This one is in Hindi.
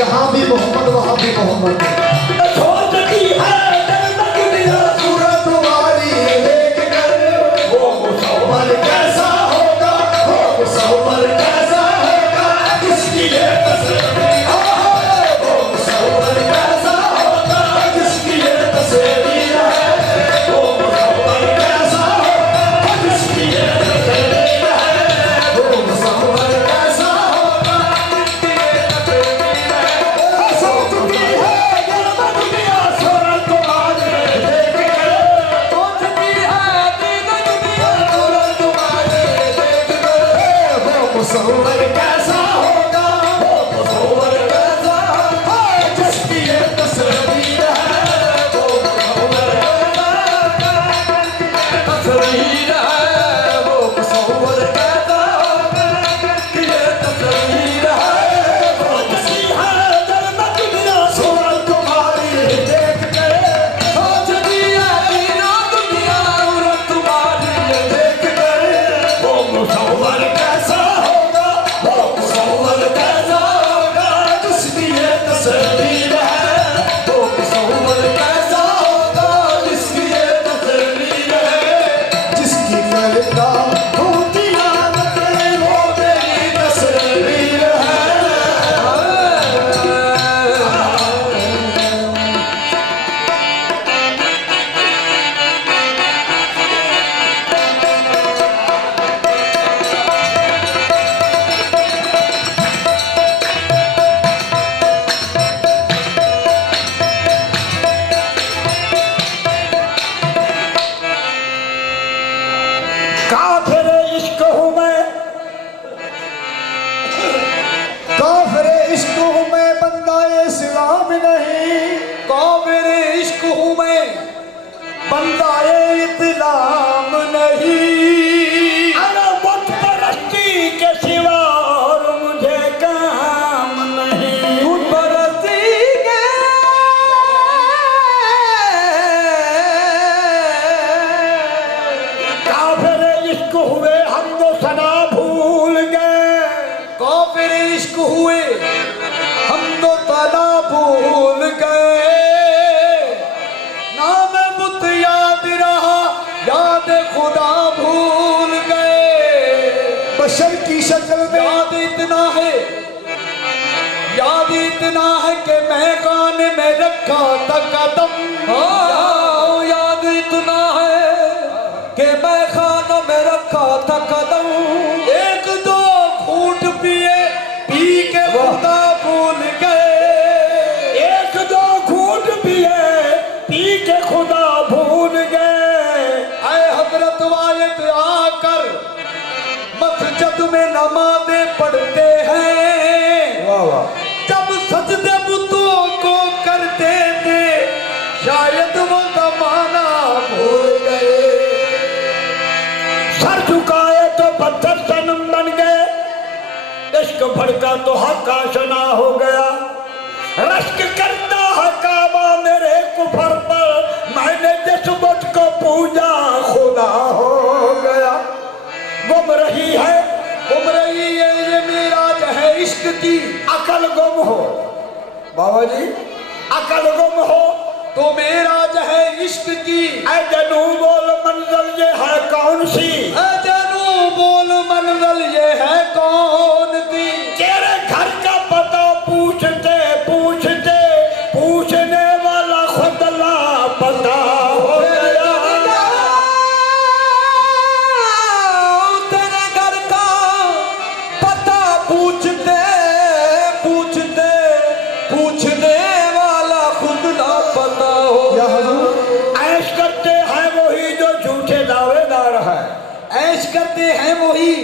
यहाँ भी मोहम्मद वहाँ भी मोहम्मद। छोड़ती है जन्नत दुनिया सूरत तुम्हारी देख कर, वो मुसव्वर कैसा होगा, वो मुसव्वर कैसा होगा, किसकी ये तस्वीर, वो मुसव्वर कैसा होगा, किसकी ये तस्वीर है, वो मुसव्वर कैसा होगा, किसकी ये तस्वीर है, वो मुसव्वर कैसा होगा, किसकी ये तस्वीर है। सोचती है जन्नत दुनिया सूरत तुम्हारी देख कर, सोचती है जन्नत दुनिया सूरत तुम्हारी देख कर, वो मुसव्वर कैसा होगा, वो मुसव्वर कैसा होगा, जिसकी ये तस्वीर है, वो मुसव्वर कैसा होगा, तस्वीर है, वो मुसव्वर कैसा होगा, जिसकी ये तस्वीर है, वो मसीहा जन्नत दुनिया सूरत तुम्हारी देख कर, सोचती है तीनों दुनिया सूरत तुम्हारी देख कर, वो मुसव्वर कैसा होगा, वो मुसव्वर कैसा होगा, जिसकी ये तस्वीर है, वो मुसव्वर कैसा होगा, जिसकी ये तस्वीर है, जिसकी कविता होती नामत वो मेरी तस्वीर है। काफिर इश्क हूँ मैं, काफिर इश्क हूँ मैं बंदा इस्लाम नहीं, काफिर इश्क हूँ मैं, बंदा इस्लाम नहीं, अरे बुत परस्ती के सिवा और मुझे काम नहीं, बुत परस्ती के काफिर इश्क हुए हम तो सना भूल गए, काफिर इश्क हुए हम तो तना भूल गए, नाम बुत याद रहा याद खुदा भूल गए, बशर की शक्ल में याद इतना है, याद इतना है कि मैं गाने में रखा था कदम, याद इतना है कि मैं खानों में रखा था कदम, एक दो घूंट पिए पी के खुदा भूल गए, एक दो घूंट पिए पी के खुदा भूल गए, आए हजरत वालिद आकर मस्जिद में नमाज़ें पढ़ते हैं, वाह वाह जब सजदे बुतों को करते थे शायद वो जमाना भूल गए, सर झुकाए तो पत्थर सनम बन गए, इश्क भड़का तो हक आशना हो गया, रश्क करता है काबा मेरे कुफर पर, मैंने जिस बुत को पूजा खुदा हो गया, गुम रही है ये मेराज है इश्क की, अकल गुम हो बाबा जी, अकल गुम हो तो मेराज है इश्क की, ऐ जनू बोल मंजिल ये है कौन सी, ऐ जनू बोल मंजिल ये है कौन सी, तेरे घर का पता पूछते पूछते पूछने वाला खुद लापता हो गया, तेरे घर का पता पूछते पूछते पूछने वाला खुद लापता हो या हुजूर ऐश करते हैं वही जो झूठे दावेदार है, ऐश करते हैं वही